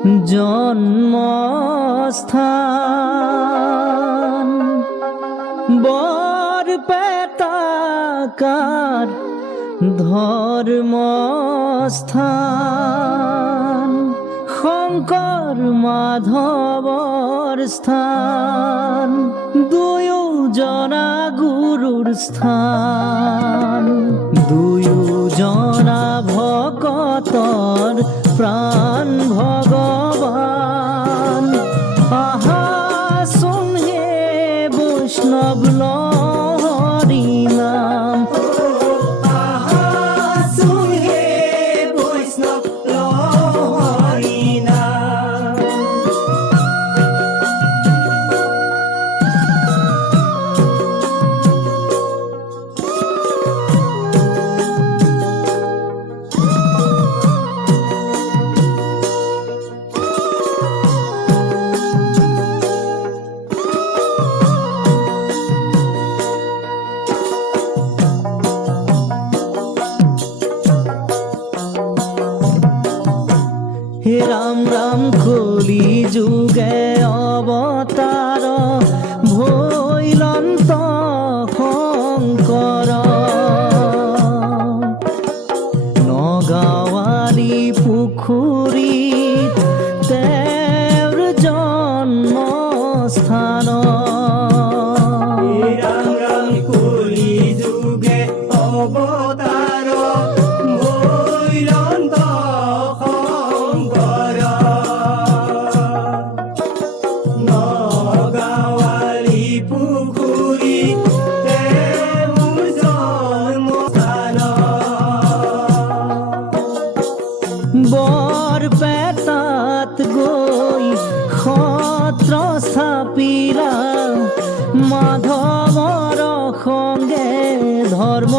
জন্মস্থান বৰপেটাকাৰ ধৰ্মস্থান শংকৰ মাধৱৰ স্থান দুয়োজনা গুৰুৰ স্থান দুয়োজনা ভকতৰ প্ৰাণ ভগৱান আহাচোন হে বৈষ্ণৱ লহৰি নাম আহাচোন হে বৈষ্ণৱ লহৰি নাম। হে ৰাম ৰাম কলি যুগে অৱতাৰ ভৈলন্ত শংকৰ নগাঁৱাৰী পুখুৰীত তেওঁৰ জন্মস্থান ৰাম ৰাম কলি যুগে অৱতাৰ ভৈলন্ত শংকৰ নগাঁৱাৰী পুখুৰীত তেওঁৰ জন্মস্থান বৰপেটাত গৈ সত্ৰ স্থাপিলা মাধৱৰ সংগে ধৰ্ম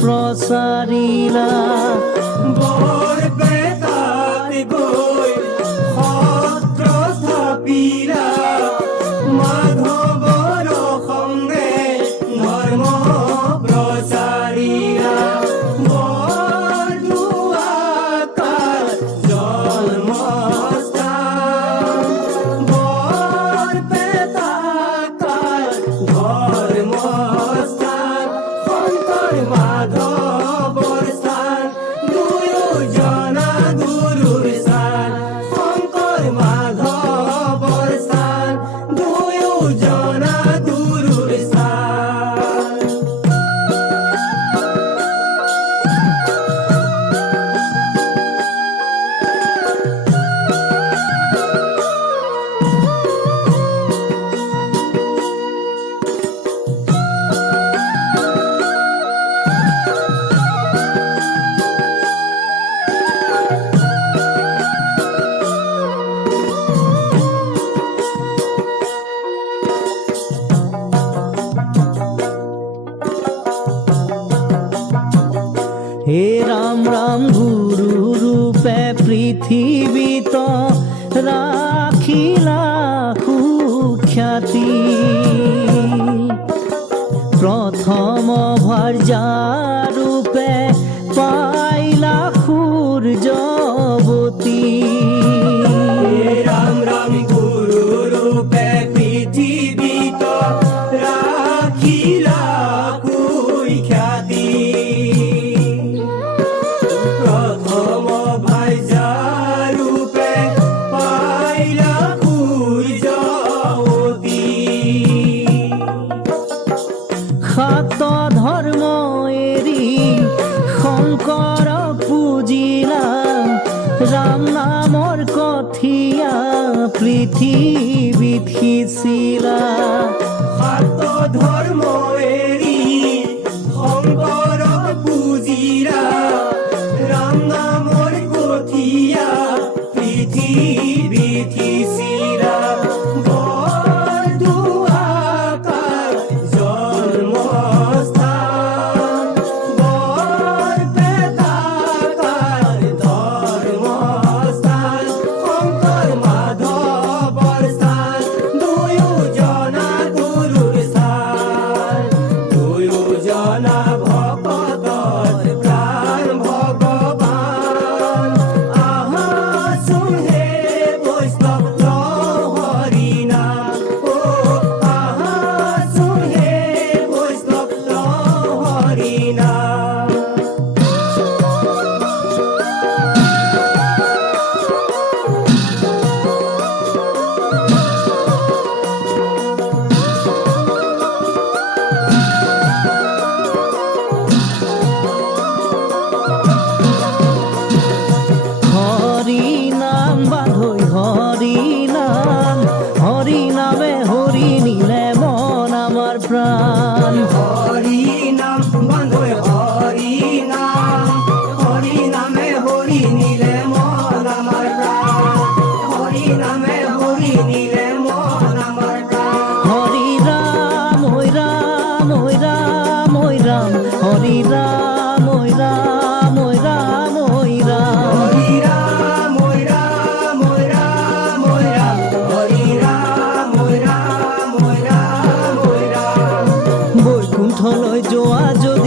প্ৰচাৰিলা বৰপেটাত গৈ সত্ৰ স্থাপিলা মাধৱৰ সংগে ধৰ্ম প্ৰচাৰিলা বৰদুৱাকাৰ জন্মস্থান বৰপেটাকাৰ ধৰ্মস্থান শংকৰ মাধৱৰ স্থান দুয়োজনা গুৰুৰ স্থান শংকৰ মাধৱৰ স্থান দুয়োজনা গুৰুৰ স্থান। হে ৰাম ৰাম গুৰু ৰূপে পৃথিৱীত ৰাখিলা সুখ্যাতি প্ৰথম ভাৰ্যা ৰূপে পাইলা সূৰ্যৱতী ৰাম ৰাম গুৰু ৰূপে পৃথিৱীত ৰাখিলা সুখ্যাতি প্ৰথম ভাৰ্যা ৰূপে পাইলা সূৰ্যৱতী সাত ধৰ্ম এৰি শংকৰ পূজিলা ৰাম নামৰ কঠিয়া পৃথিৱীত সিঁচিলা সাত ধৰ্ম এৰি শংকৰক পূজিলা ৰাম নামৰ কঠিয়া পৃথিৱীত সিঁচিলা বৰদুৱাকাৰ জন্মস্থান বৰপেটাকাৰ ধৰ্মস্থান শংকৰ মাধৱৰ স্থান দুয়োজনা গুৰুৰ স্থান। প্রাণ হরি নাম বন্ধু হরি নাম, হরি নামে হরি নিলে মন আমার প্রাণ, হরি নামে হরি নিলে মন আমার প্রাণ। হরি রাম ওই রাম ওই রাম ওই রাম হরি রাম ওই রাম ওই রাম ওই রাম হরি রাম ওই রাম ওই রাম ওই রাম, হরি রাম ওই রাম ওই রাম ওই রাম। বৈকুণ্ঠলৈ যোৱা যদি